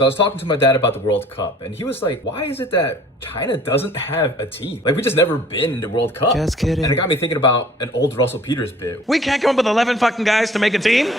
I was talking to my dad about the World Cup, and he was like, why is it that China doesn't have a team? Like, we just never been in the World Cup. Just kidding. And it got me thinking about an old Russell Peters bit. We can't come up with 11 fucking guys to make a team?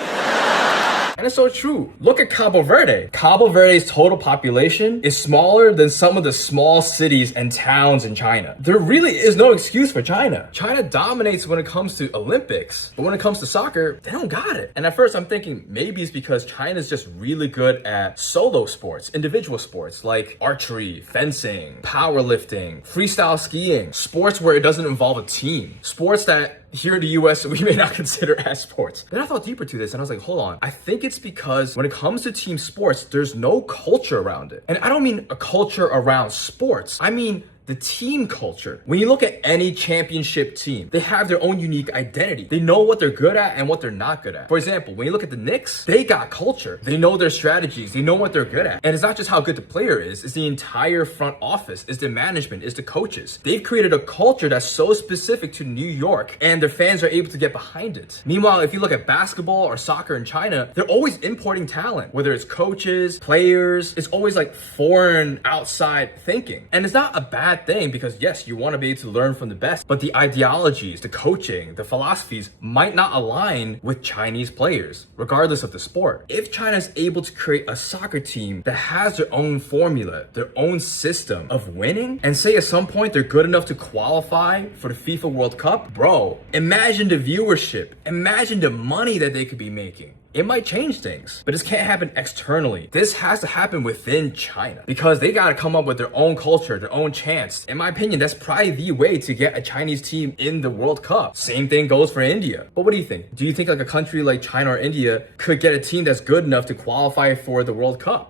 And it's so true. Look at Cabo Verde. Cabo Verde's total population is smaller than some of the small cities and towns in China. There really is no excuse for China. China dominates when it comes to Olympics, but when it comes to soccer, they don't got it. And at first I'm thinking maybe it's because China's just really good at solo sports, individual sports like archery, fencing, powerlifting, freestyle skiing, sports where it doesn't involve a team, sports that here in the US, we may not consider as sports. Then I thought deeper to this and I was like, hold on. I think it's because when it comes to team sports, there's no culture around it. And I don't mean a culture around sports. I mean the team culture. When you look at any championship team, they have their own unique identity. They know what they're good at and what they're not good at. For example, when you look at the Knicks, they got culture. They know their strategies. They know what they're good at. And it's not just how good the player is. It's the entire front office. It's the management. It's the coaches. They've created a culture that's so specific to New York and their fans are able to get behind it. Meanwhile, if you look at basketball or soccer in China, they're always importing talent. Whether it's coaches, players, it's always like foreign outside thinking. And it's not a bad thing because yes, you want to be able to learn from the best, but the ideologies, the coaching, the philosophies might not align with Chinese players, regardless of the sport. If China is able to create a soccer team that has their own formula, their own system of winning, and say at some point they're good enough to qualify for the FIFA World Cup, bro, imagine the viewership, imagine the money that they could be making. It might change things, but this can't happen externally. This has to happen within China because they got to come up with their own culture, their own chance. In my opinion, that's probably the way to get a Chinese team in the World Cup. Same thing goes for India. But what do you think? Do you think like a country like China or India could get a team that's good enough to qualify for the World Cup?